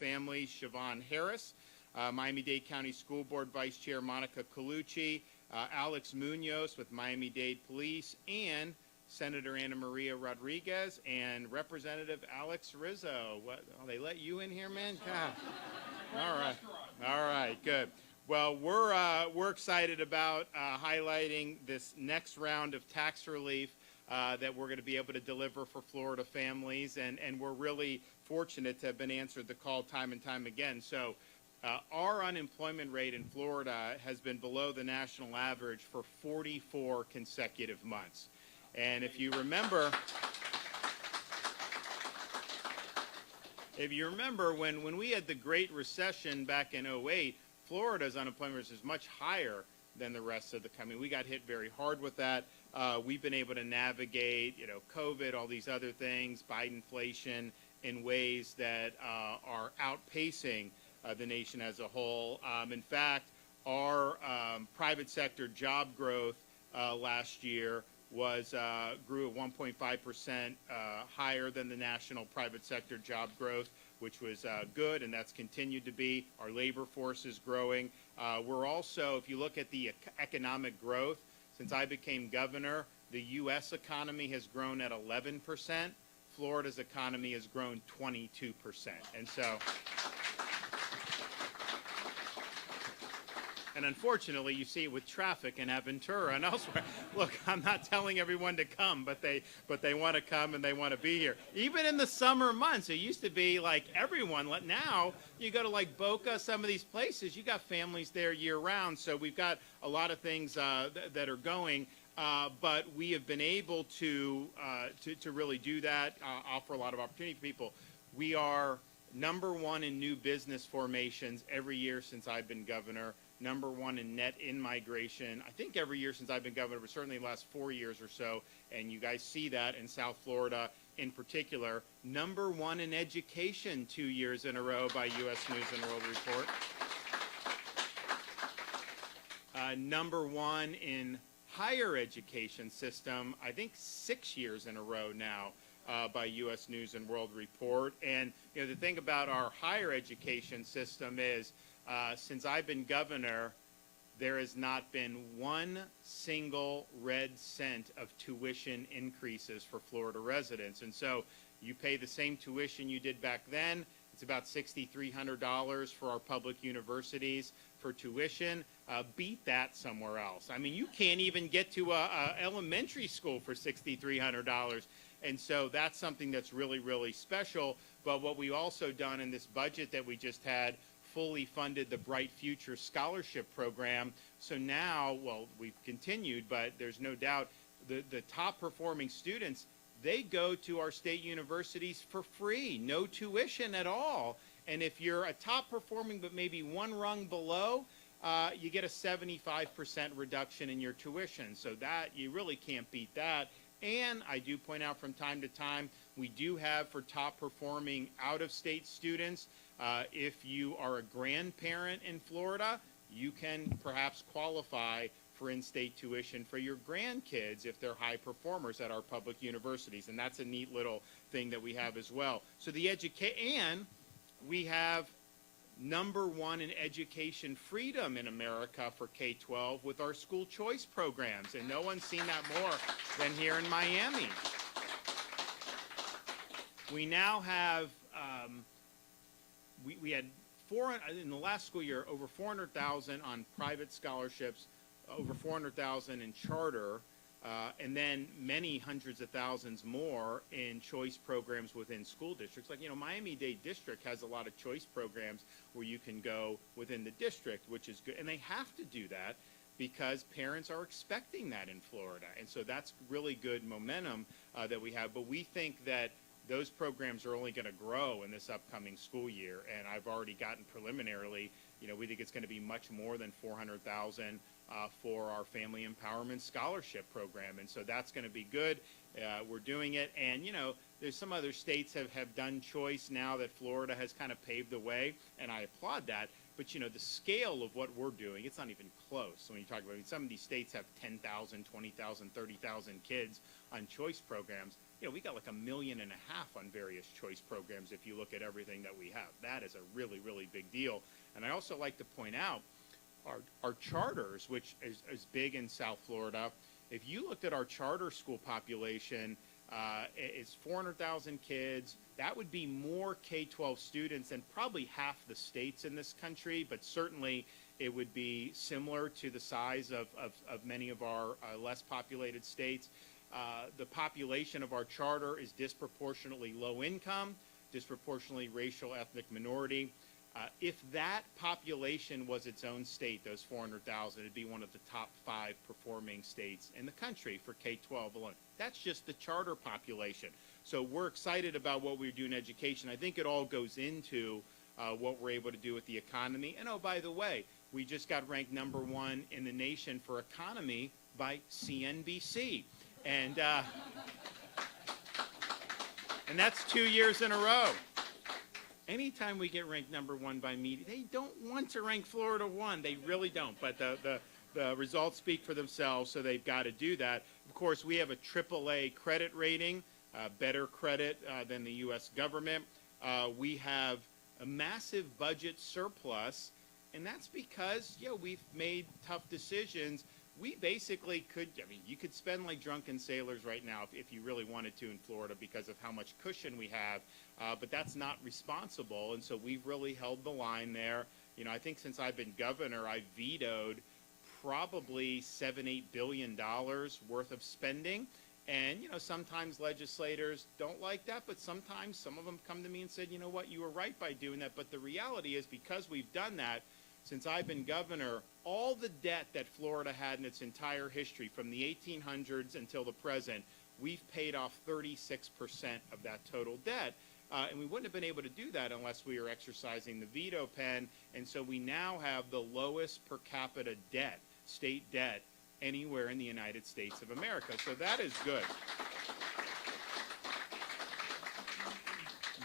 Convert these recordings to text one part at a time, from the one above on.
Families, Siobhan Harris, Miami-Dade County School Board Vice Chair Monica Colucci, Alex Munoz with Miami-Dade Police, and Senator Ana Maria Rodriguez and Representative Alex Rizzo. What, oh, they let you in here, man? God. All right, good. Well, we're excited about highlighting this next round of tax relief that we're going to be able to deliver for Florida families, and we're really fortunate to have been answered the call time and time again. So our unemployment rate in Florida has been below the national average for 44 consecutive months. And if you remember, when we had the Great Recession back in '08, Florida's unemployment rate is much higher than the rest of the country. We got hit very hard with that. We've been able to navigate, COVID, all these other things, Bidenflation, in ways that are outpacing the nation as a whole. In fact, our private sector job growth last year grew at 1.5% higher than the national private sector job growth, which was good, and that's continued to be. Our labor force is growing. We're also, if you look at the economic growth, since I became governor, the U.S. economy has grown at 11%. Florida's economy has grown 22%. And so, and unfortunately, you see it with traffic in Aventura and elsewhere. Look, I'm not telling everyone to come, but they want to come and they want to be here. Even in the summer months, it used to be like everyone. Now you go to like Boca, some of these places, you got families there year round. So we've got a lot of things that are going, but we have been able to really do that, offer a lot of opportunity for people. We are #1 in new business formations every year since I've been governor. #1 in net in-migration, I think every year since I've been governor, but certainly the last 4 years or so, and you guys see that in South Florida in particular. #1 in education 2 years in a row by U.S. News and World Report. #1 in higher education system, I think 6 years in a row now by U.S. News and World Report. And the thing about our higher education system is, since I've been governor, there has not been one single red cent of tuition increases for Florida residents. And so you pay the same tuition you did back then. It's about $6,300 for our public universities for tuition. Beat that somewhere else. I mean, you can't even get to a elementary school for $6,300. And so that's something that's really, really special. But what we've also done in this budget that we just had, fully funded the Bright Future Scholarship Program. So now, well, we've continued, but there's no doubt the top performing students, they go to our state universities for free, no tuition at all. And if you're a top performing but maybe one rung below, you get a 75% reduction in your tuition. So that, you really can't beat that. And I do point out from time to time, we do have for top performing out-of-state students, if you are a grandparent in Florida, you can perhaps qualify for in-state tuition for your grandkids if they're high performers at our public universities. And that's a neat little thing that we have as well. So and we have #1 in education freedom in America for K-12 with our school choice programs. And no one's seen that more than here in Miami. We now have, we had in the last school year, over 400,000 on private scholarships, over 400,000 in charter, and then many hundreds of thousands more in choice programs within school districts. Like, Miami-Dade District has a lot of choice programs where you can go within the district, which is good. And they have to do that because parents are expecting that in Florida. And so that's really good momentum that we have. But we think that those programs are only going to grow in this upcoming school year. And I've already gotten preliminarily, we think it's going to be much more than 400,000 for our Family Empowerment Scholarship Program. And so that's going to be good. We're doing it. And, there's some other states have done choice now that Florida has kind of paved the way, and I applaud that. But, the scale of what we're doing, it's not even close. When you talk about some of these states have 10,000, 20,000, 30,000 kids on choice programs. we got like 1.5 million on various choice programs if you look at everything that we have. That is a really, really big deal. And I also like to point out our charters, which is big in South Florida. If you looked at our charter school population, it's 400,000 kids. That would be more K-12 students than probably half the states in this country, but certainly it would be similar to the size of many of our less populated states. The population of our charter is disproportionately low income, disproportionately racial ethnic minority. If that population was its own state, those 400,000, it'd be one of the top 5 performing states in the country for K-12 alone. That's just the charter population. So we're excited about what we do in education. I think it all goes into what we're able to do with the economy. And oh, by the way, we just got ranked #1 in the nation for economy by CNBC. And that's 2 years in a row. Anytime we get ranked #1 by media, they don't want to rank Florida 1. They really don't. But the results speak for themselves, so they've got to do that. Of course, we have a AAA credit rating, better credit than the U.S. government. We have a massive budget surplus, and that's because we've made tough decisions. We basically could, you could spend like drunken sailors right now if you really wanted to in Florida because of how much cushion we have, but that's not responsible, and so we've really held the line there. I think since I've been governor, I've vetoed probably $7-8 billion worth of spending, and sometimes legislators don't like that, but sometimes some of them come to me and said, you know what, you were right by doing that, but the reality is because we've done that, since I've been governor, all the debt that Florida had in its entire history, from the 1800s until the present, we've paid off 36% of that total debt. And we wouldn't have been able to do that unless we were exercising the veto pen. And so we now have the lowest per capita debt, state debt, anywhere in the United States of America. So that is good.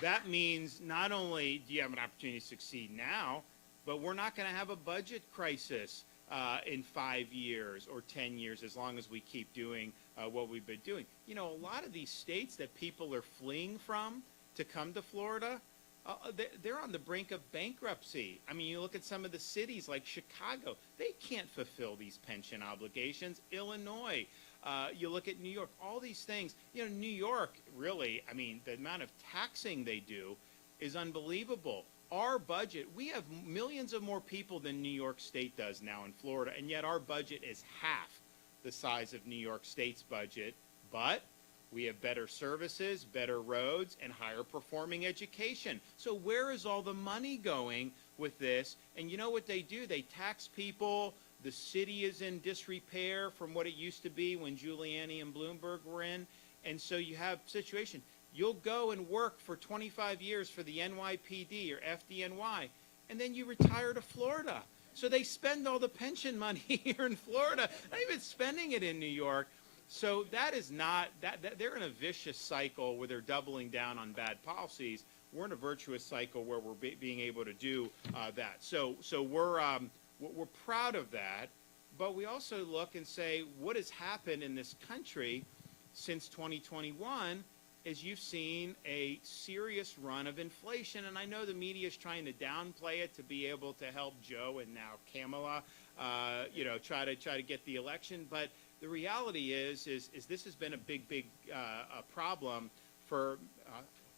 That means not only do you have an opportunity to succeed now, but we're not going to have a budget crisis in 5 years or 10 years as long as we keep doing what we've been doing. A lot of these states that people are fleeing from to come to Florida, they're on the brink of bankruptcy. You look at some of the cities like Chicago. They can't fulfill these pension obligations. Illinois, you look at New York, all these things. New York, really, the amount of taxing they do is unbelievable. Our budget, we have millions of more people than New York State does now in Florida, and yet our budget is half the size of New York State's budget, but we have better services, better roads, and higher performing education. So where is all the money going with this? And you know what they do? They tax people. The city is in disrepair from what it used to be when Giuliani and Bloomberg were in, and so you have a situation. You'll go and work for 25 years for the NYPD or FDNY, and then you retire to Florida. So they spend all the pension money here in Florida, not even spending it in New York. So that is not, they're in a vicious cycle where they're doubling down on bad policies. We're in a virtuous cycle where we're being able to do that. So we're proud of that, but we also look and say, what has happened in this country since 2021 is you've seen a serious run of inflation, and I know the media is trying to downplay it to be able to help Joe and now Kamala, try to get the election. But the reality is this has been a big problem for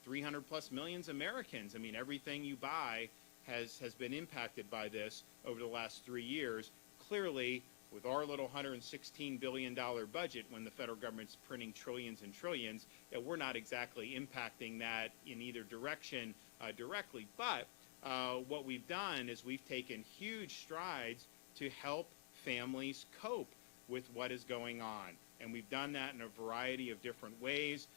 300 plus millions Americans. Everything you buy has been impacted by this over the last 3 years. Clearly, with our little $116 billion budget, when the federal government's printing trillions and trillions, we're not exactly impacting that in either direction directly. But what we've done is we've taken huge strides to help families cope with what is going on. And we've done that in a variety of different ways.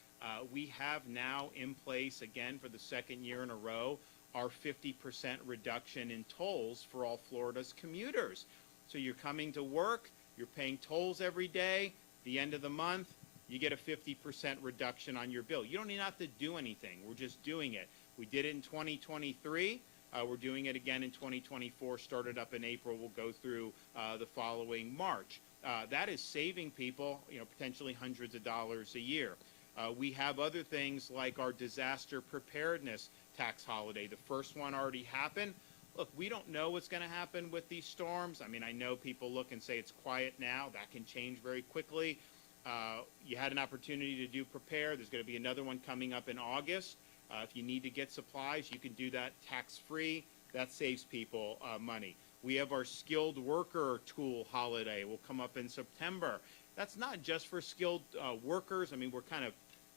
We have now in place, again, for the second year in a row, our 50% reduction in tolls for all Florida's commuters. So you're coming to work, you're paying tolls every day, the end of the month, you get a 50% reduction on your bill. You don't even have to do anything. We're just doing it. We did it in 2023. We're doing it again in 2024, started up in April. We'll go through the following March. That is saving people, potentially hundreds of dollars a year. We have other things like our disaster preparedness tax holiday. The first one already happened. Look, we don't know what's going to happen with these storms. I mean, I know people look and say it's quiet now. That can change very quickly. You had an opportunity to do prepare. There's going to be another one coming up in August. If you need to get supplies, you can do that tax-free. That saves people money. We have our skilled worker tool holiday. Will come up in September. That's not just for skilled workers. I mean, we're kind of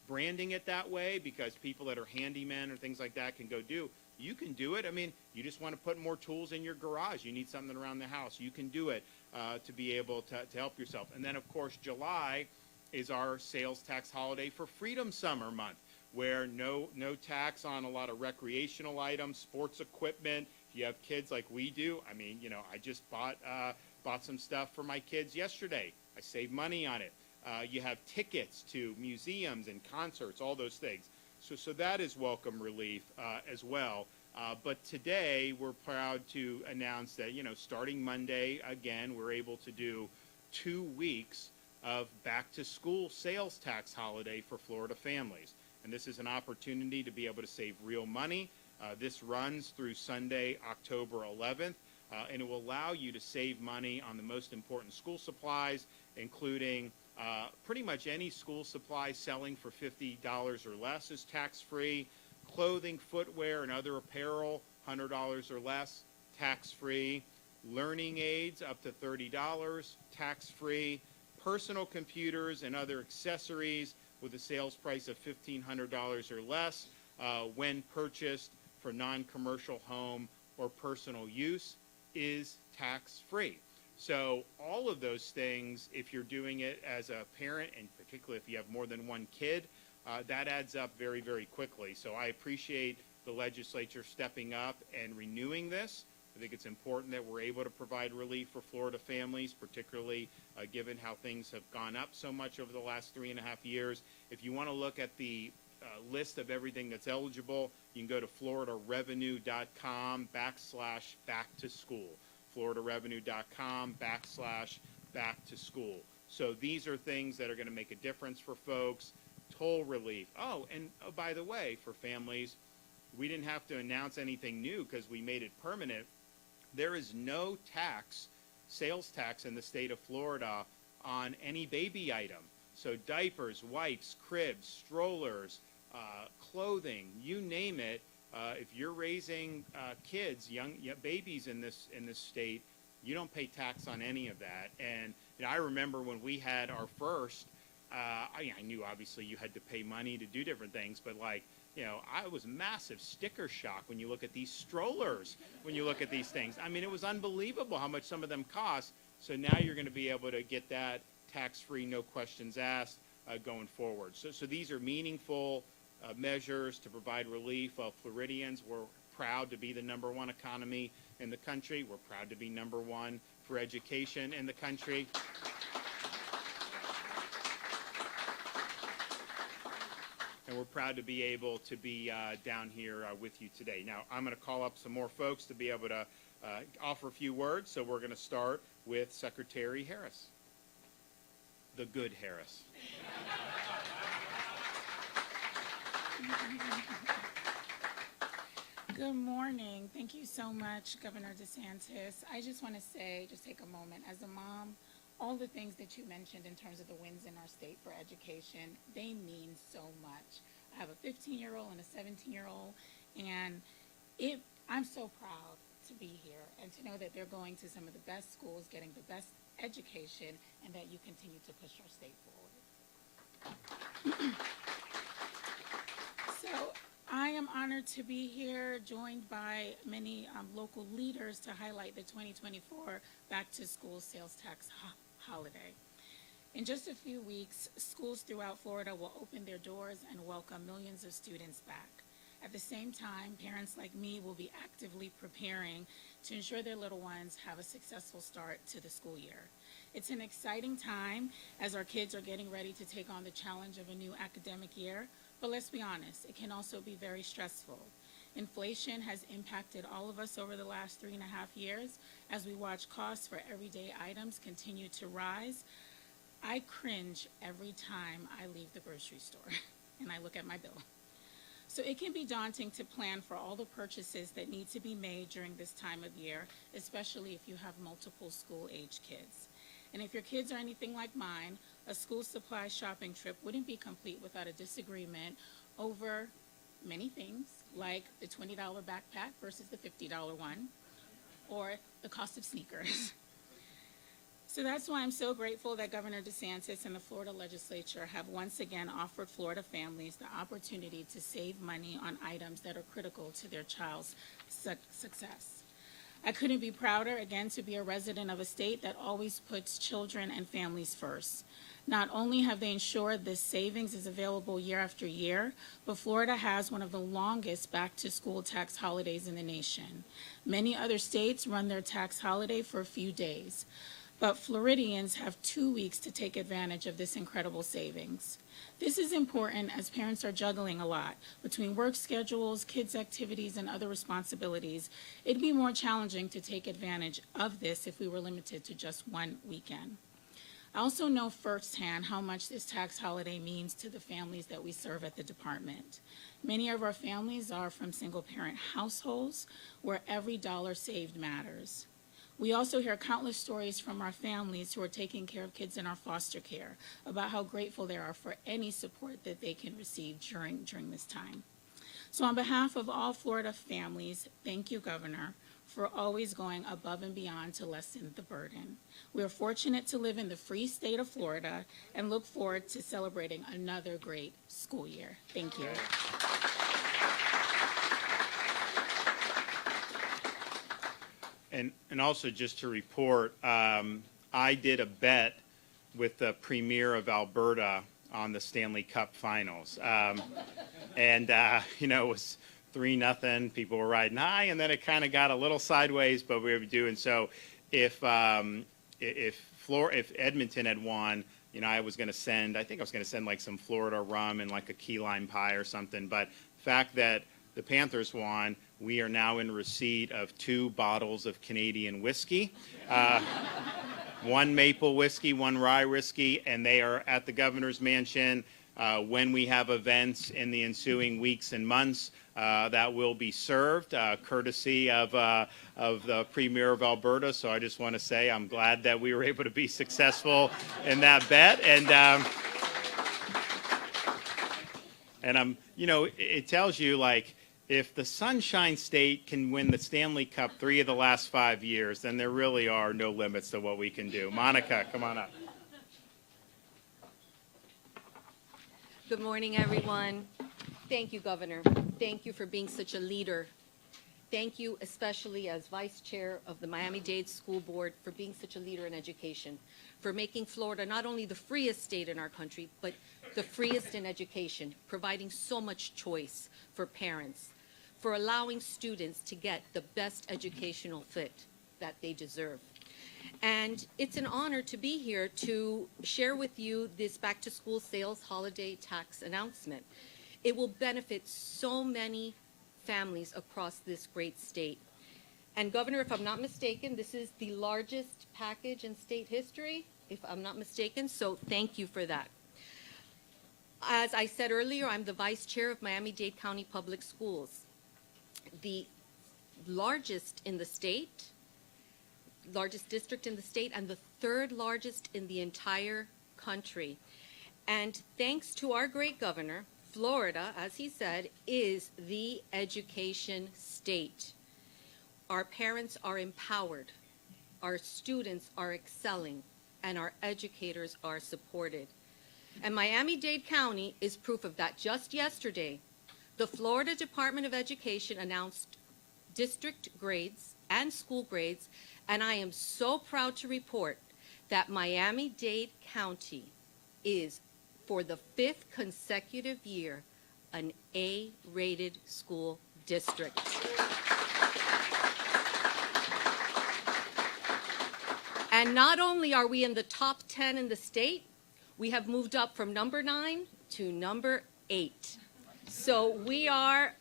branding it that way because people that are handymen or things like that can go do. You can do it. I mean, you just want to put more tools in your garage. You need something around the house. You can do it to be able to help yourself. And then, of course, July is our sales tax holiday for Freedom Summer Month, where no tax on a lot of recreational items, sports equipment. If you have kids like we do, I mean, you know, I just bought some stuff for my kids yesterday. I saved money on it. You have tickets to museums and concerts, all those things. So that is welcome relief as well. But today we're proud to announce that, you know, starting Monday, again, we're able to do 2 weeks of back-to-school sales tax holiday for Florida families. And this is an opportunity to be able to save real money. This runs through Sunday, October 11th, and it will allow you to save money on the most important school supplies, including pretty much any school supply selling for $50 or less is tax-free. Clothing, footwear, and other apparel, $100 or less, tax-free. Learning aids up to $30, tax-free. Personal computers and other accessories with a sales price of $1,500 or less when purchased for non-commercial home or personal use is tax-free. So all of those things, if you're doing it as a parent, and particularly if you have more than one kid, that adds up very, very quickly. So I appreciate the legislature stepping up and renewing this. I think it's important that we're able to provide relief for Florida families, particularly given how things have gone up so much over the last 3.5 years. If you want to look at the list of everything that's eligible, you can go to floridarevenue.com/back-to-school. floridarevenue.com/back-to-school. So these are things that are going to make a difference for folks. Toll relief. Oh, and by the way, for families, we didn't have to announce anything new because we made it permanent. There is no tax, sales tax in the state of Florida on any baby item. So diapers, wipes, cribs, strollers, clothing, you name it. If you're raising kids, young babies in this state, you don't pay tax on any of that. And you know, I remember when we had our first, I knew obviously you had to pay money to do different things, but like, you know, I was massive sticker shock when you look at these strollers, when you look at these things. I mean, it was unbelievable how much some of them cost. So now you're going to be able to get that tax-free, no questions asked going forward. So these are meaningful measures to provide relief. Floridians, we're proud to be the #1 economy in the country. We're proud to be #1 for education in the country. And we're proud to be able to be down here with you today. Now, I'm going to call up some more folks to be able to offer a few words. So we're going to start with Secretary Harris, the good Harris. Good morning. Thank you so much, Governor DeSantis. I just want to say, just take a moment, as a mom, all the things that you mentioned in terms of the wins in our state for education, they mean so much. I have a 15-year-old and a 17-year-old, and I'm so proud to be here and to know that they're going to some of the best schools, getting the best education, and that you continue to push our state forward. So I am honored to be here, joined by many local leaders to highlight the 2024 Back-to-School Sales Tax Holiday. In just a few weeks, schools throughout Florida will open their doors and welcome millions of students back. At the same time, parents like me will be actively preparing to ensure their little ones have a successful start to the school year. It's an exciting time as our kids are getting ready to take on the challenge of a new academic year, but let's be honest, it can also be very stressful. Inflation has impacted all of us over the last 3.5 years as we watch costs for everyday items continue to rise. I cringe every time I leave the grocery store and I look at my bill. So it can be daunting to plan for all the purchases that need to be made during this time of year, especially if you have multiple school-age kids. And if your kids are anything like mine, a school supply shopping trip wouldn't be complete without a disagreement over many things, like the $20 backpack versus the $50 one, or the cost of sneakers. So that's why I'm so grateful that Governor DeSantis and the Florida legislature have once again offered Florida families the opportunity to save money on items that are critical to their child's success. I couldn't be prouder, again, to be a resident of a state that always puts children and families first. Not only have they ensured this savings is available year after year, but Florida has one of the longest back-to-school tax holidays in the nation. Many other states run their tax holiday for a few days, but Floridians have 2 weeks to take advantage of this incredible savings. This is important as parents are juggling a lot between work schedules, kids' activities, and other responsibilities. It'd be more challenging to take advantage of this if we were limited to just one weekend. I also know firsthand how much this tax holiday means to the families that we serve at the department. Many of our families are from single-parent households where every dollar saved matters. We also hear countless stories from our families who are taking care of kids in our foster care about how grateful they are for any support that they can receive during this time. So on behalf of all Florida families, thank you, Governor, for always going above and beyond to lessen the burden. We are fortunate to live in the free state of Florida and look forward to celebrating another great school year. Thank you. And also just to report, I did a bet with the Premier of Alberta on the Stanley Cup Finals. And it was 3-0. People were riding high, and then it kind of got a little sideways, but we were doing so. If Edmonton had won, I was going to send like some Florida rum and like a key lime pie or something. But the fact that the Panthers won, we are now in receipt of 2 bottles of Canadian whiskey, 1 maple whiskey, 1 rye whiskey, and they are at the governor's mansion. When we have events in the ensuing weeks and months, that will be served, courtesy of the Premier of Alberta. So I just want to say I'm glad that we were able to be successful in that bet, and it tells you, like, if the Sunshine State can win the Stanley Cup 3 of the last 5 years, then there really are no limits to what we can do. Monica, come on up. Good morning, everyone. Thank you, Governor. Thank you for being such a leader. Thank you, especially as Vice Chair of the Miami-Dade School Board, for being such a leader in education, for making Florida not only the freest state in our country, but the freest in education, providing so much choice for parents, for allowing students to get the best educational fit that they deserve. And it's an honor to be here to share with you this back-to-school sales holiday tax announcement. It will benefit so many families across this great state. And Governor, if I'm not mistaken, this is the largest package in state history, if I'm not mistaken, so thank you for that. As I said earlier, I'm the Vice Chair of Miami-Dade County Public Schools, the largest in the state, largest district in the state, and the 3rd largest in the entire country. And thanks to our great governor, Florida, as he said, is the education state. Our parents are empowered, our students are excelling, and our educators are supported. And Miami-Dade County is proof of that. Just yesterday, the Florida Department of Education announced district grades and school grades, and I am so proud to report that Miami-Dade County is, for the 5th consecutive year, an A-rated school district. And not only are we in the top 10 in the state, we have moved up from number 9 to number 8. So we are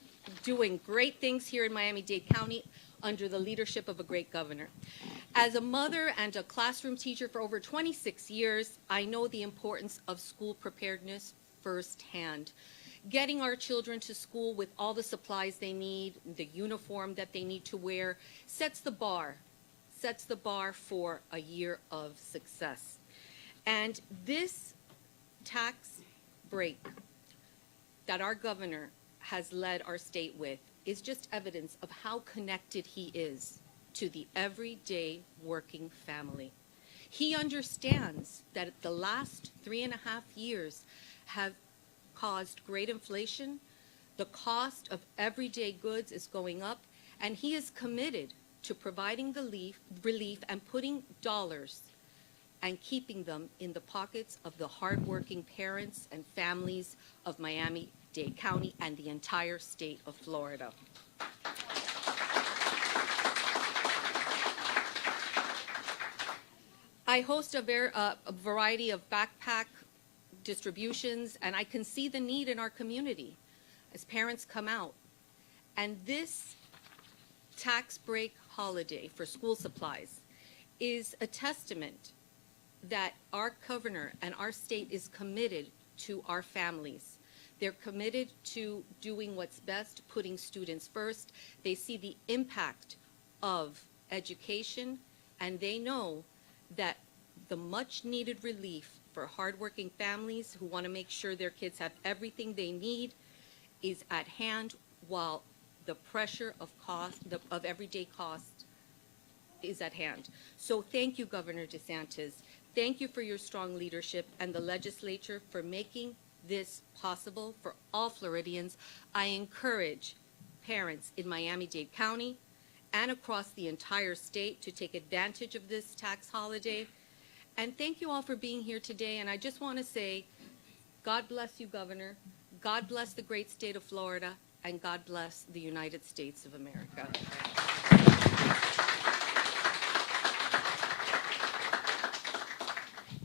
doing great things here in Miami-Dade County. under the leadership of a great governor. As a mother and a classroom teacher for over 26 years, I know the importance of school preparedness firsthand. Getting our children to school with all the supplies they need, the uniform that they need to wear, sets the bar for a year of success. And this tax break that our governor has led our state with is just evidence of how connected he is to the everyday working family. He understands that the last 3.5 years have caused great inflation. The cost of everyday goods is going up, and he is committed to providing the relief and putting dollars and keeping them in the pockets of the hardworking parents and families of Miami-Dade County and the entire state of Florida. I host a variety of backpack distributions, and I can see the need in our community as parents come out. And this tax break holiday for school supplies is a testament that our governor and our state is committed to our families. They're committed to doing what's best, putting students first. They see the impact of education, and they know that the much needed relief for hardworking families who want to make sure their kids have everything they need is at hand, while the pressure of of everyday cost is at hand. So thank you, Governor DeSantis. Thank you for your strong leadership and the legislature for making this possible for all Floridians. I encourage parents in Miami-Dade County and across the entire state to take advantage of this tax holiday. And thank you all for being here today. And I just want to say, God bless you, Governor. God bless the great state of Florida. And God bless the United States of America.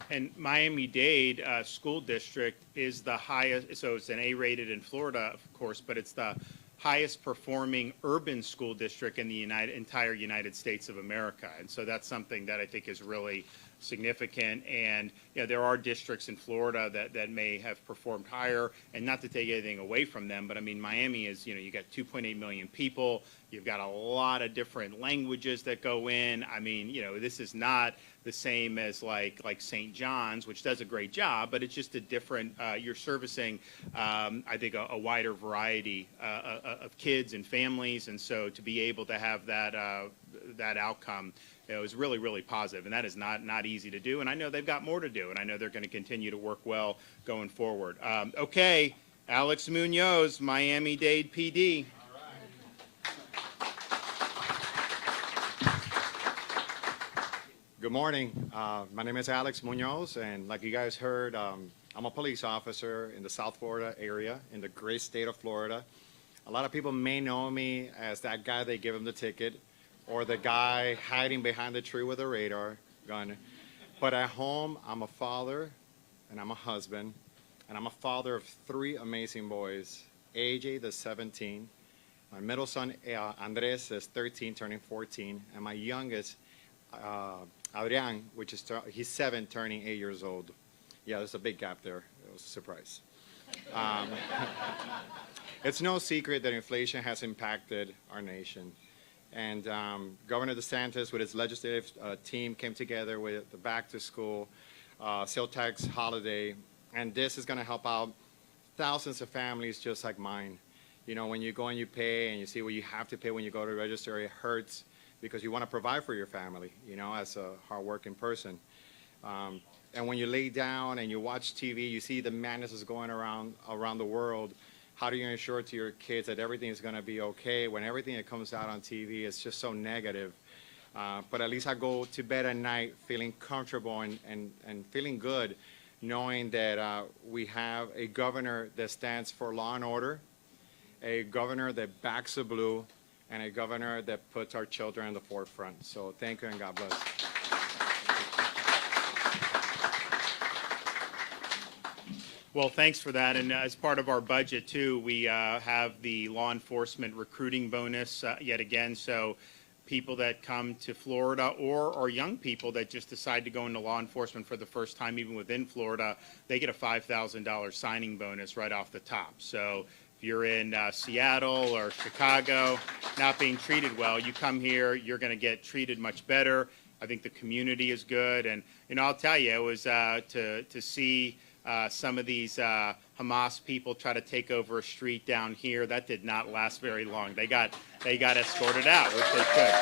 And Miami-Dade School District is the highest, so it's an A-rated in Florida, of course, but it's the highest performing urban school district in the entire United States of America. And so that's something that I think is really significant. And there are districts in Florida that may have performed higher, and not to take anything away from them, but I mean, Miami is, you got 2.8 million people. You've got a lot of different languages that go in. I mean, this is not the same as like St. John's, which does a great job, but it's just a different, you're servicing, I think, a wider variety of kids and families. And so to be able to have that outcome, is really, really positive. And that is not easy to do. And I know they've got more to do, and I know they're going to continue to work well going forward. Okay, Alex Munoz, Miami-Dade PD. Good morning. My name is Alex Munoz, and like you guys heard, I'm a police officer in the South Florida area in the great state of Florida. A lot of people may know me as that guy they give him the ticket, or the guy hiding behind the tree with a radar gun. But at home, I'm a father, and I'm a husband, and I'm a father of 3 amazing boys. AJ, the 17, my middle son, Andres, is 13, turning 14, and my youngest, Adrian, he's 7, turning 8 years old. Yeah, there's a big gap there. It was a surprise. It's no secret that inflation has impacted our nation. And Governor DeSantis, with his legislative team, came together with the back-to-school sales tax holiday. And this is going to help out thousands of families just like mine. When you go and you pay and you see what you have to pay when you go to register, it hurts, because you want to provide for your family, as a hardworking person. And when you lay down and you watch TV, you see the madness is going around the world. How do you ensure to your kids that everything is going to be okay when everything that comes out on TV is just so negative? But at least I go to bed at night feeling comfortable and feeling good, knowing that we have a governor that stands for law and order, a governor that backs the blue, and a governor that puts our children in the forefront. So thank you and God bless. Well, thanks for that. And as part of our budget, too, we have the law enforcement recruiting bonus yet again. So people that come to Florida or young people that just decide to go into law enforcement for the first time, even within Florida, they get a $5,000 signing bonus right off the top. So if you're in Seattle or Chicago not being treated well, you come here, you're going to get treated much better. I think the community is good. And, I'll tell you, it was to see some of these Hamas people try to take over a street down here. That did not last very long. They got escorted out, which they could.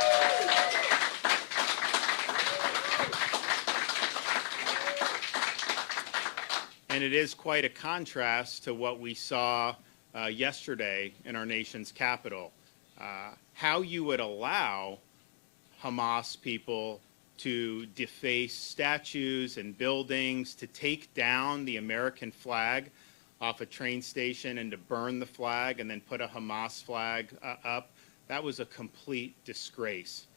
And it is quite a contrast to what we saw yesterday in our nation's capital. How you would allow Hamas people to deface statues and buildings, to take down the American flag off a train station and to burn the flag and then put a Hamas flag up, that was a complete disgrace.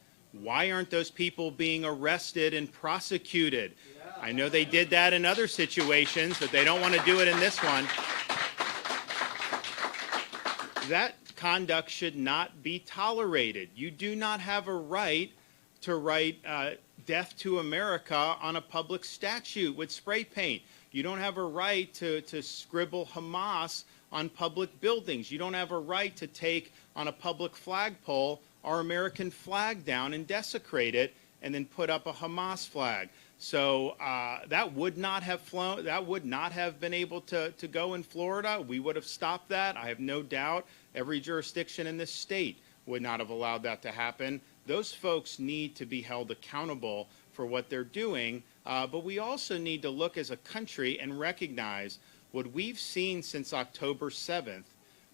Why aren't those people being arrested and prosecuted? I know they did that in other situations, but they don't want to do it in this one. That conduct should not be tolerated. You do not have a right to write death to America on a public statue with spray paint. You don't have a right to scribble Hamas on public buildings. You don't have a right to take on a public flagpole our American flag down and desecrate it and then put up a Hamas flag. So that would not have flown. That would not have been able to go in Florida. We would have stopped that. I have no doubt every jurisdiction in this state would not have allowed that to happen. Those folks need to be held accountable for what they're doing. But we also need to look as a country and recognize what we've seen since October 7th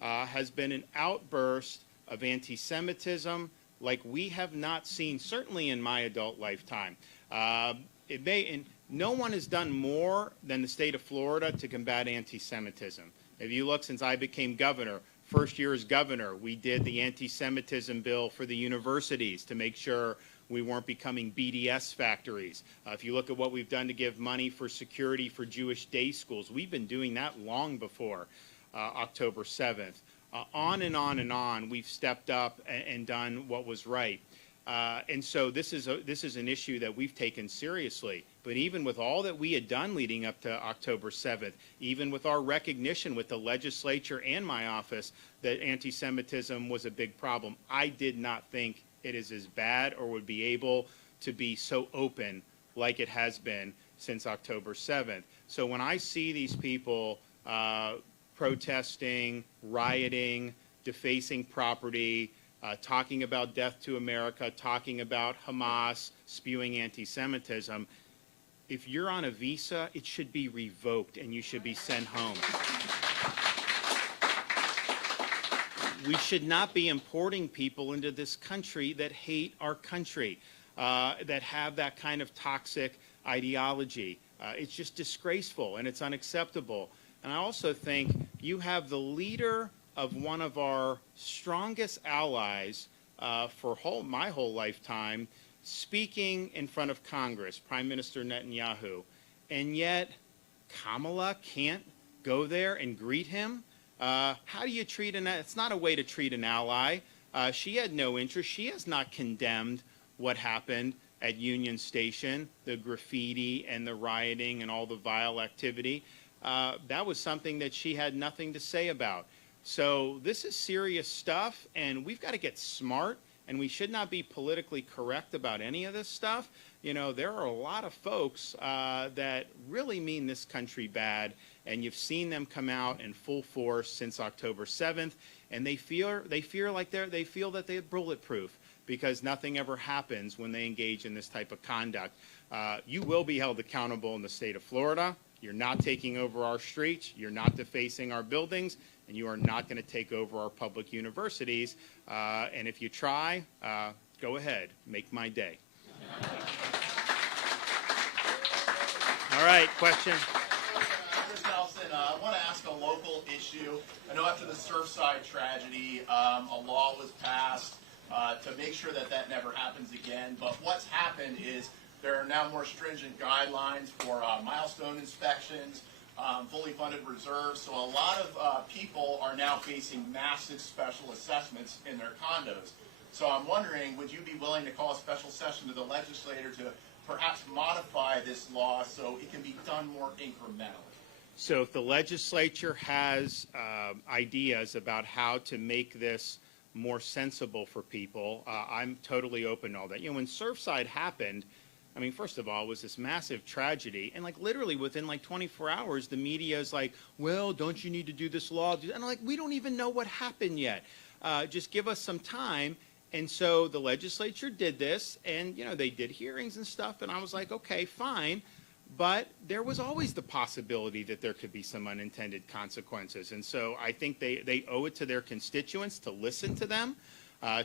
has been an outburst of anti-Semitism like we have not seen, certainly in my adult lifetime. No one has done more than the state of Florida to combat anti-Semitism. If you look, since I became governor, first year as governor, we did the anti-Semitism bill for the universities to make sure we weren't becoming BDS factories. If you look at what we've done to give money for security for Jewish day schools, we've been doing that long before October 7th. On and on and on, we've stepped up and done what was right. And so this is an issue that we've taken seriously. But even with all that we had done leading up to October 7th, even with our recognition with the legislature and my office that anti-Semitism was a big problem, I did not think it is as bad or would be able to be so open like it has been since October 7th. So when I see these people protesting, rioting, defacing property, talking about death to America, talking about Hamas, spewing anti-Semitism, if you're on a visa, it should be revoked and you should be sent home. We should not be importing people into this country that hate our country, that have that kind of toxic ideology. It's just disgraceful and it's unacceptable. And I also think you have the leader of one of our strongest allies for my whole lifetime speaking in front of Congress, Prime Minister Netanyahu, and yet Kamala can't go there and greet him. How do you treat it's not a way to treat an ally. She had no interest. She has not condemned what happened at Union Station, the graffiti and the rioting and all the vile activity. That was something that she had nothing to say about. So this is serious stuff, and we've got to get smart, and we should not be politically correct about any of this stuff. You know, there are a lot of folks that really mean this country bad, and you've seen them come out in full force since October 7th, and they feel that they're bulletproof because nothing ever happens when they engage in this type of conduct. You will be held accountable in the state of Florida. You're not taking over our streets. You're not defacing our buildings. And you are not going to take over our public universities. And if you try, go ahead. Make my day. All right, question? Chris Nelson, I want to ask a local issue. I know after the Surfside tragedy, a law was passed to make sure that that never happens again. But what's happened is there are now more stringent guidelines for milestone inspections, fully funded reserves. So a lot of people are now facing massive special assessments in their condos. So I'm wondering, would you be willing to call a special session to the legislature to perhaps modify this law so it can be done more incrementally? So if the legislature has ideas about how to make this more sensible for people, I'm totally open to all that. You know, when Surfside happened, I mean, first of all, it was this massive tragedy, and like literally within like 24 hours, the media is like, well, don't you need to do this law? And I'm like, we don't even know what happened yet. Just give us some time. And so the legislature did this, and, you know, they did hearings and stuff, and I was like, okay, fine. But there was always the possibility that there could be some unintended consequences. And so I think they owe it to their constituents to listen to them,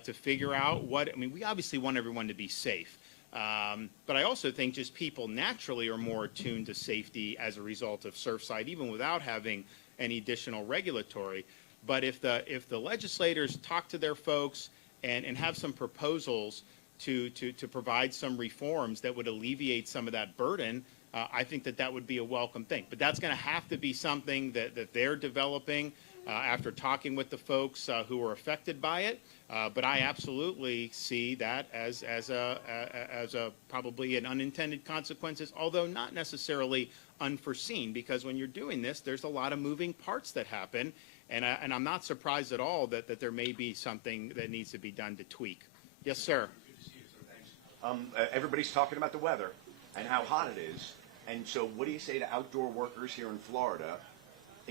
to figure out what, I mean, we obviously want everyone to be safe. But I also think just people naturally are more attuned to safety as a result of Surfside, even without having any additional regulatory. But if the legislators talk to their folks and have some proposals to provide some reforms that would alleviate some of that burden, I think that would be a welcome thing. But that's going to have to be something that they're developing after talking with the folks who are affected by it. But I absolutely see that as a probably an unintended consequences, although not necessarily unforeseen, because when you're doing this, there's a lot of moving parts that happen, and I'm not surprised at all that there may be something that needs to be done to tweak. Yes, sir. Good to see you, sir. Thanks. Everybody's talking about the weather and how hot it is, and so what do you say to outdoor workers here in Florida,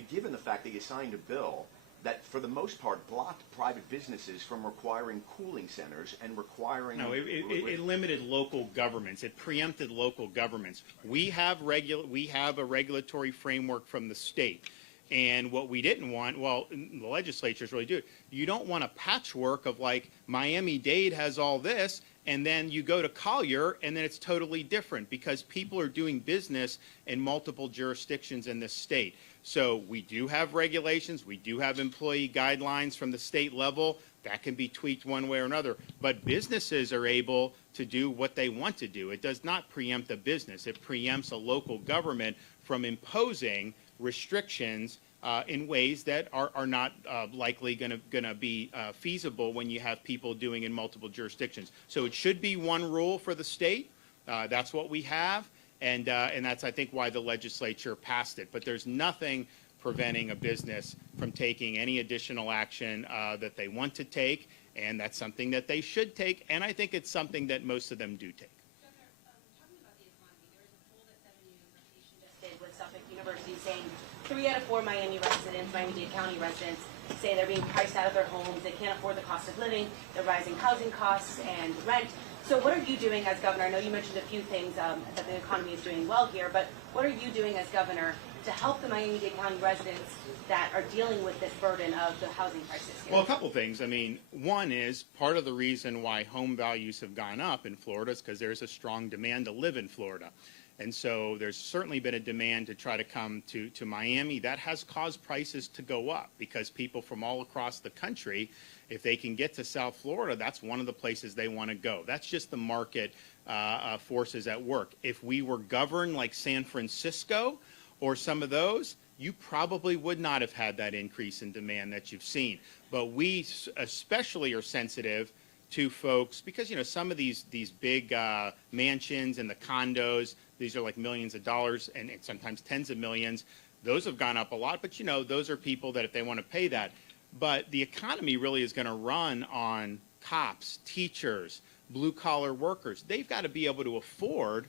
given the fact that you signed a bill that, for the most part, blocked private businesses from requiring cooling centers and requiring... No, it limited local governments. It preempted local governments. We have a regulatory framework from the state. And what we didn't want, well, the legislatures really do it. You don't want a patchwork of like Miami-Dade has all this, and then you go to Collier, and then it's totally different because people are doing business in multiple jurisdictions in this state. So we do have regulations. We do have employee guidelines from the state level. That can be tweaked one way or another. But businesses are able to do what they want to do. It does not preempt a business. It preempts a local government from imposing restrictions in ways that are not likely going to be feasible when you have people doing in multiple jurisdictions. So it should be one rule for the state. That's what we have. And that's, I think, why the legislature passed it. But there's nothing preventing a business from taking any additional action that they want to take, and that's something that they should take, and I think it's something that most of them do take. Governor, talking about the economy, there was a poll that Seven University just did with Suffolk University saying 3 out of 4 Miami-Dade County residents say they're being priced out of their homes, they can't afford the cost of living, the rising housing costs and rent. So what are you doing as governor? I know you mentioned a few things that the economy is doing well here, but what are you doing as governor to help the Miami-Dade County residents that are dealing with this burden of the housing crisis here? Well, a couple things. I mean, one is part of the reason why home values have gone up in Florida is because there's a strong demand to live in Florida. And so there's certainly been a demand to try to come to Miami. That has caused prices to go up because people from all across the country, if they can get to South Florida, that's one of the places they want to go. That's just the market forces at work. If we were governed like San Francisco or some of those, you probably would not have had that increase in demand that you've seen. But we especially are sensitive to folks because, you know, some of these big mansions and the condos, these are like millions of dollars and sometimes tens of millions. Those have gone up a lot, but, you know, those are people that if they want to pay that. But the economy really is going to run on cops, teachers, blue-collar workers. They've got to be able to afford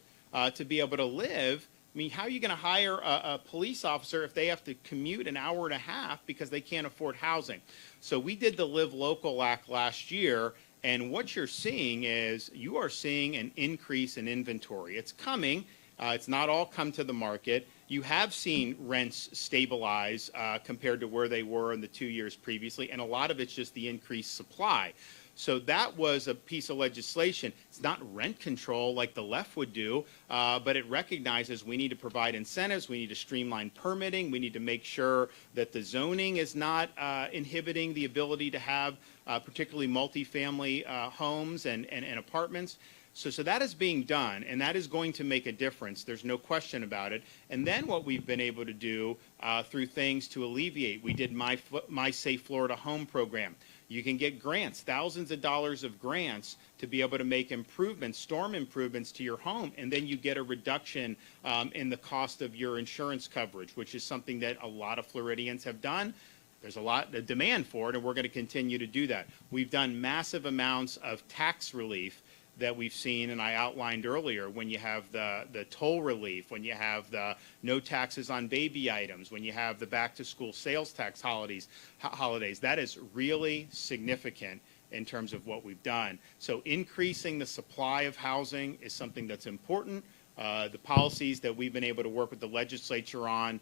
to be able to live. I mean, how are you going to hire a police officer if they have to commute an hour and a half because they can't afford housing? So we did the Live Local Act last year, and what you're seeing is you are seeing an increase in inventory. It's coming. It's not all come to the market. You have seen rents stabilize compared to where they were in the 2 years previously, and a lot of it's just the increased supply. So that was a piece of legislation. It's not rent control like the left would do, but it recognizes we need to provide incentives, we need to streamline permitting, we need to make sure that the zoning is not inhibiting the ability to have particularly multifamily homes and apartments. So that is being done, and that is going to make a difference. There's no question about it. And then what we've been able to do through things to alleviate, we did My Safe Florida Home program. You can get grants, thousands of dollars of grants to be able to make improvements, storm improvements to your home, and then you get a reduction in the cost of your insurance coverage, which is something that a lot of Floridians have done. There's a lot of demand for it, and we're going to continue to do that. We've done massive amounts of tax relief that we've seen, and I outlined earlier, when you have the toll relief, when you have the no taxes on baby items, when you have the back-to-school sales tax holidays, that is really significant in terms of what we've done. So increasing the supply of housing is something that's important. The policies that we've been able to work with the legislature on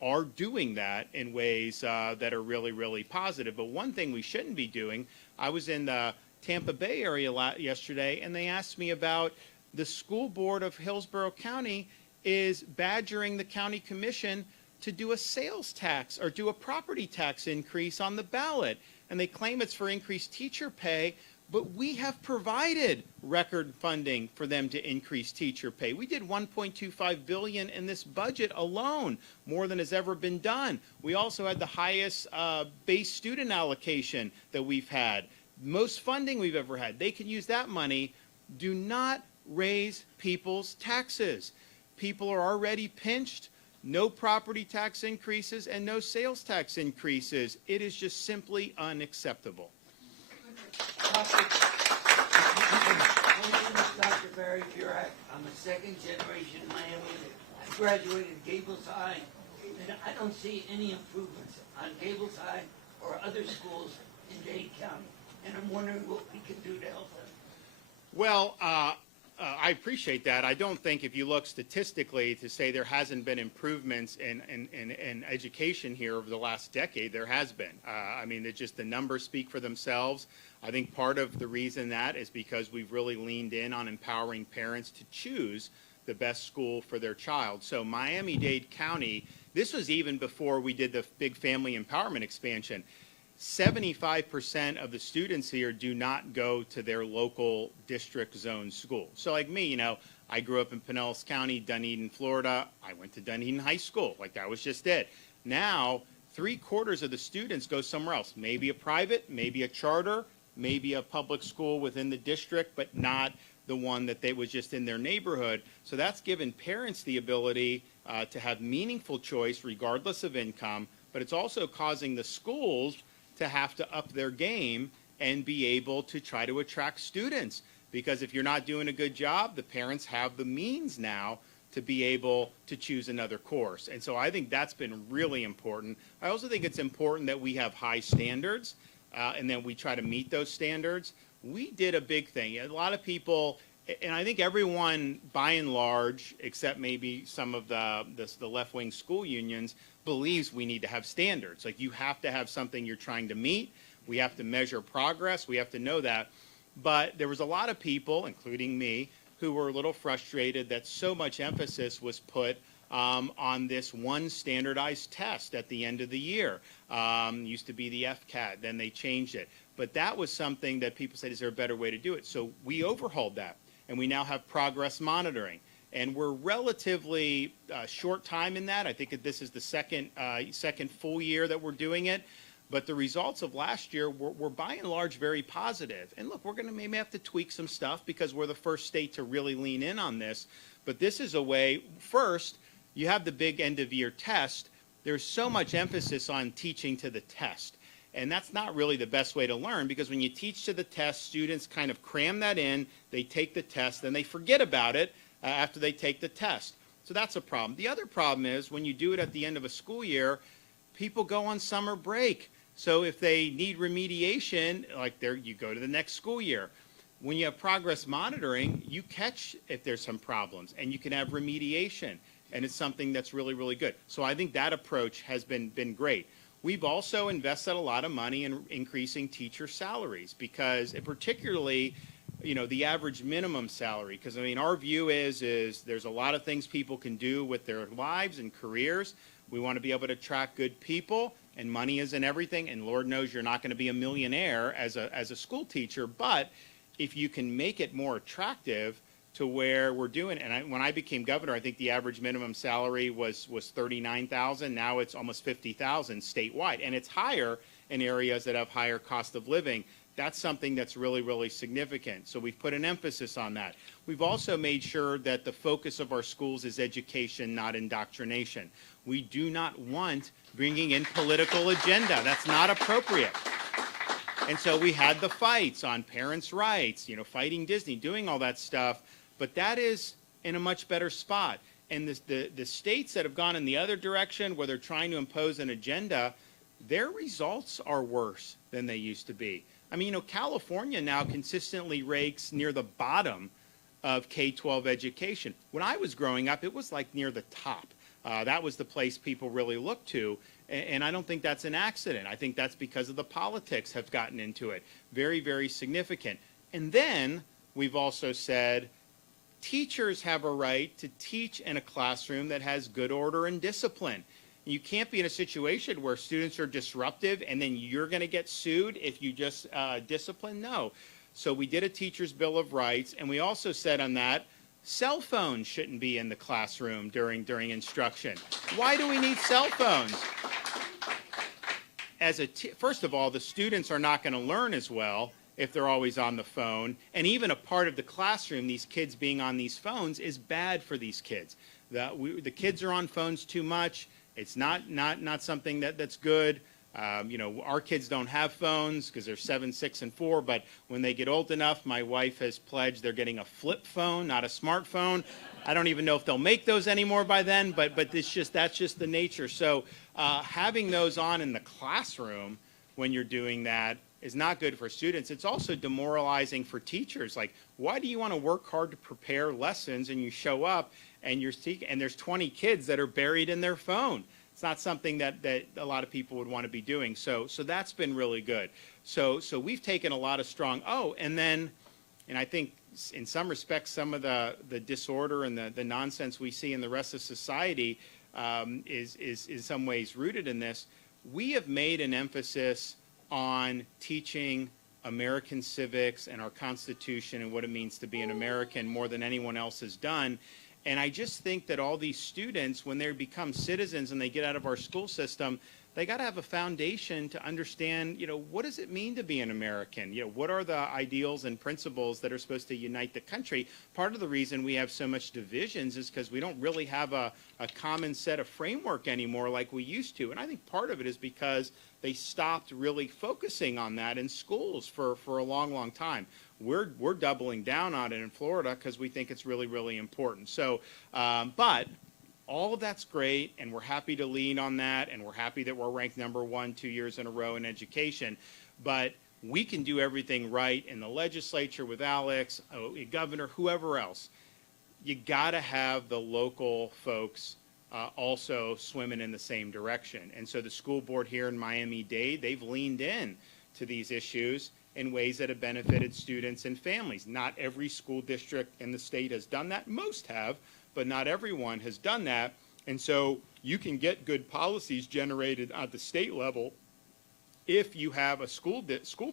are doing that in ways that are really, really positive. But one thing we shouldn't be doing, I was in the Tampa Bay area yesterday, and they asked me about the school board of Hillsborough County is badgering the county commission to do a sales tax or do a property tax increase on the ballot. And they claim it's for increased teacher pay, but we have provided record funding for them to increase teacher pay. We did $1.25 billion in this budget alone, more than has ever been done. We also had the highest base student allocation that we've had. Most funding we've ever had. They can use that money. Do not raise people's taxes. People are already pinched. No property tax increases and no sales tax increases. It is just simply unacceptable. My name is Dr. Barry Burak. I'm a second generation Miami. I graduated Gables High, and I don't see any improvements on Gables High or other schools in Dade County. And I'm wondering what we can do to help them. Well, I appreciate that. I don't think if you look statistically to say there hasn't been improvements in education here over the last decade, there has been. I mean, the numbers speak for themselves. I think part of the reason that is because we've really leaned in on empowering parents to choose the best school for their child. So Miami-Dade County, this was even before we did the big family empowerment expansion. 75% of the students here do not go to their local district zone school. So like me, I grew up in Pinellas County, Dunedin, Florida. I went to Dunedin High School. Like, that was just it. Now, 3/4 of the students go somewhere else. Maybe a private, maybe a charter, maybe a public school within the district, but not the one that they was just in their neighborhood. So that's given parents the ability to have meaningful choice regardless of income, but it's also causing the schools to have to up their game and be able to try to attract students. Because if you're not doing a good job, the parents have the means now to be able to choose another course. And so I think that's been really important. I also think it's important that we have high standards and that we try to meet those standards. We did a big thing. A lot of people, and I think everyone by and large, except maybe some of the left-wing school unions, believes we need to have standards. Like, you have to have something you're trying to meet. We have to measure progress. We have to know that. But there was a lot of people, including me, who were a little frustrated that so much emphasis was put on this one standardized test at the end of the year. Used to be the FCAT, then they changed it. But that was something that people said, is there a better way to do it? So we overhauled that, and we now have progress monitoring. And we're relatively short time in that. I think that this is the second full year that we're doing it. But the results of last year were by and large very positive. And look, we're going to maybe have to tweak some stuff because we're the first state to really lean in on this. But this is a way, first, you have the big end-of-year test. There's so much emphasis on teaching to the test. And that's not really the best way to learn, because when you teach to the test, students kind of cram that in, they take the test, then they forget about it after they take the test. So that's a problem. The other problem is when you do it at the end of a school year, people go on summer break. So if they need remediation, you go to the next school year. When you have progress monitoring, you catch if there's some problems, and you can have remediation, and it's something that's really, really good. So I think that approach has been great. We've also invested a lot of money in increasing teacher salaries, because particularly the average minimum salary, because our view is there's a lot of things people can do with their lives and careers. We want to be able to attract good people, and money isn't everything, and Lord knows you're not going to be a millionaire as a school teacher, but if you can make it more attractive to where we're doing, and when I became governor, I think the average minimum salary was $39,000. Now it's almost $50,000 statewide, and it's higher in areas that have higher cost of living. That's something that's really, really significant. So we've put an emphasis on that. We've also made sure that the focus of our schools is education, not indoctrination. We do not want bringing in political agenda. That's not appropriate. And so we had the fights on parents' rights, fighting Disney, doing all that stuff. But that is in a much better spot. And the states that have gone in the other direction, where they're trying to impose an agenda, their results are worse than they used to be. I mean, California now consistently ranks near the bottom of K-12 education. When I was growing up, it was like near the top. That was the place people really looked to, and I don't think that's an accident. I think that's because of the politics have gotten into it. Very, very significant. And then we've also said teachers have a right to teach in a classroom that has good order and discipline. You can't be in a situation where students are disruptive and then you're going to get sued if you just discipline. No. So we did a teacher's bill of rights, and we also said on that, cell phones shouldn't be in the classroom during instruction. Why do we need cell phones? First of all, the students are not going to learn as well if they're always on the phone. And even a part of the classroom, these kids being on these phones, is bad for these kids. The kids are on phones too much. It's not something that's good. Our kids don't have phones because they're 7, 6, and 4, but when they get old enough, my wife has pledged they're getting a flip phone, not a smartphone. I don't even know if they'll make those anymore by then, but that's just the nature. So having those on in the classroom when you're doing that is not good for students. It's also demoralizing for teachers. Like, why do you want to work hard to prepare lessons and you show up and there's 20 kids that are buried in their phone? It's not something that a lot of people would want to be doing. So that's been really good. So we've taken a lot of strong, and I think in some respects, some of the disorder and the nonsense we see in the rest of society is in some ways rooted in this. We have made an emphasis on teaching American civics and our Constitution and what it means to be an American more than anyone else has done. And I just think that all these students, when they become citizens and they get out of our school system, they got to have a foundation to understand, what does it mean to be an American? What are the ideals and principles that are supposed to unite the country? Part of the reason we have so much divisions is because we don't really have a common set of framework anymore like we used to. And I think part of it is because they stopped really focusing on that in schools for a long, long time. We're doubling down on it in Florida because we think it's really, really important. So, but all of that's great, and we're happy to lean on that, and we're happy that we're ranked #1 2 years in a row in education. But we can do everything right in the legislature with Alex, a governor, whoever else. You got to have the local folks also swimming in the same direction. And so the school board here in Miami-Dade, they've leaned in to these issues in ways that have benefited students and families. Not every school district in the state has done that. Most have, but not everyone has done that. And so you can get good policies generated at the state level if you have a school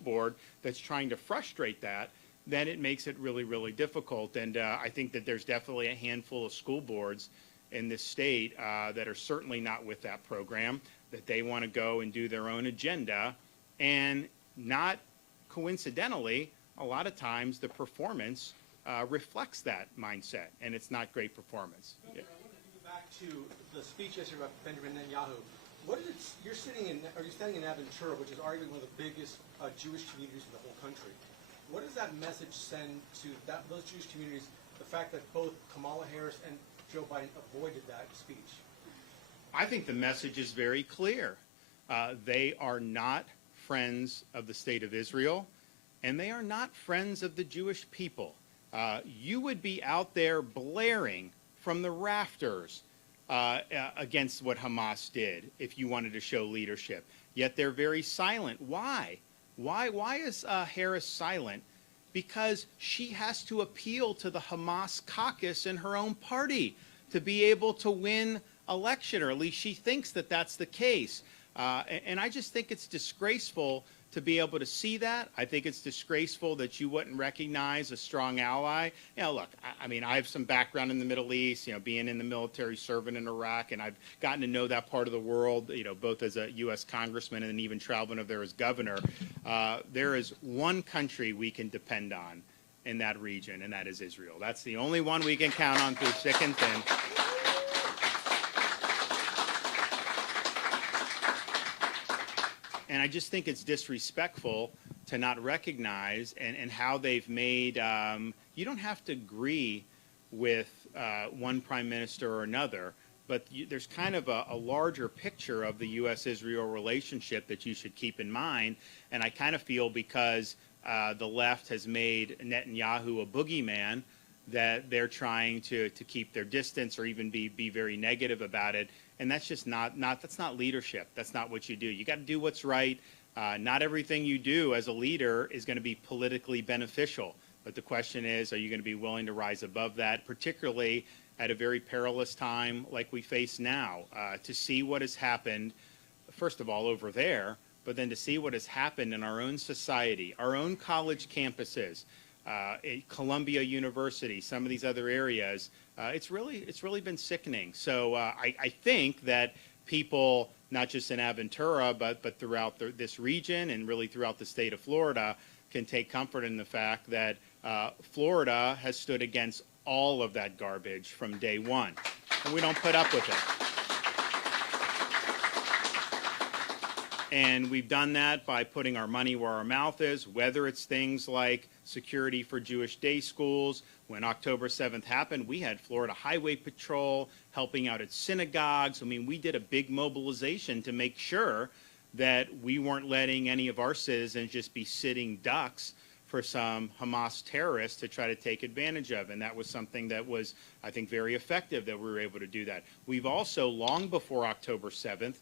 board that's trying to frustrate that. Then it makes it really, really difficult. And I think that there's definitely a handful of school boards in this state that are certainly not with that program, that they want to go and do their own agenda. And not coincidentally, a lot of times the performance reflects that mindset, and it's not great performance. I want to go back to the speech yesterday about Benjamin Netanyahu. You're standing in Aventura, which is arguably one of the biggest Jewish communities in the whole country. What does that message send to those Jewish communities, the fact that both Kamala Harris and Joe Biden avoided that speech? I think the message is very clear. They are not friends of the state of Israel, and they are not friends of the Jewish people. You would be out there blaring from the rafters against what Hamas did if you wanted to show leadership. Yet they're very silent. Why? Why is Harris silent? Because she has to appeal to the Hamas caucus in her own party to be able to win election, or at least she thinks that that's the case. And I just think it's disgraceful to be able to see that. I think it's disgraceful that you wouldn't recognize a strong ally. You know, look, I mean, I have some background in the Middle East, you know, being in the military, serving in Iraq, and I've gotten to know that part of the world, you know, both as a U.S. congressman and even traveling over there as governor. There is one country we can depend on in that region, and that is Israel. That's the only one we can count on through thick and thin. And I just think it's disrespectful to not recognize and how they've made, you don't have to agree with one prime minister or another, but there's kind of a larger picture of the U.S.-Israel relationship that you should keep in mind. And I kind of feel because the left has made Netanyahu a boogeyman, that they're trying to keep their distance or even be very negative about it. And that's just that's not leadership. That's not what you do. You got to do what's right. Not everything you do as a leader is going to be politically beneficial. But the question is, are you going to be willing to rise above that, particularly at a very perilous time like we face now, to see what has happened, first of all, over there, but then to see what has happened in our own society, our own college campuses, Columbia University, some of these other areas. It's really been sickening. So I think that people, not just in Aventura, but throughout this region and really throughout the state of Florida, can take comfort in the fact that Florida has stood against all of that garbage from day one, and we don't put up with it. And we've done that by putting our money where our mouth is, whether it's things like security for Jewish day schools. When October 7th happened, we had Florida Highway Patrol helping out at synagogues. I mean, we did a big mobilization to make sure that we weren't letting any of our citizens just be sitting ducks for some Hamas terrorists to try to take advantage of. And that was something that was, I think, very effective that we were able to do that. We've also, long before October 7th,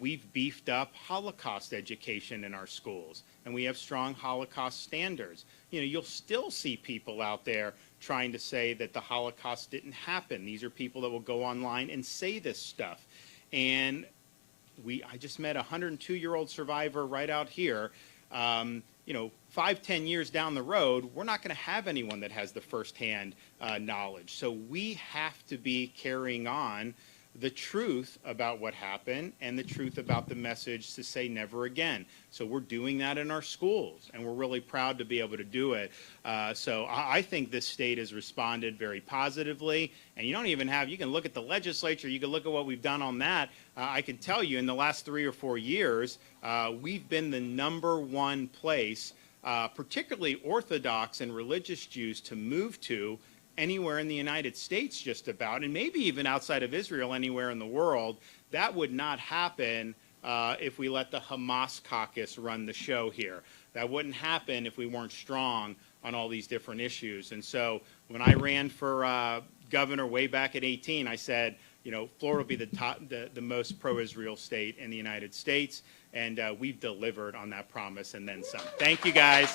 we've beefed up Holocaust education in our schools, and we have strong Holocaust standards. You know, you'll still see people out there trying to say that the Holocaust didn't happen. These are people that will go online and say this stuff. And I just met a 102-year-old survivor right out here. You know, 5-10 years down the road, we're not going to have anyone that has the firsthand knowledge. So we have to be carrying on the truth about what happened and the truth about the message to say never again. So we're doing that in our schools, and we're really proud to be able to do it. So I think this state has responded very positively, and you don't even have, you can look at the legislature, you can look at what we've done on that. I can tell you in the last 3 or 4 years, we've been the #1 place, particularly Orthodox and religious Jews, to move to anywhere in the United States just about, and maybe even outside of Israel, anywhere in the world. That would not happen if we let the Hamas caucus run the show here. That wouldn't happen if we weren't strong on all these different issues. And so when I ran for governor way back at 18, I said, you know, Florida will be the most pro-Israel state in the United States, and we've delivered on that promise and then some. Thank you, guys.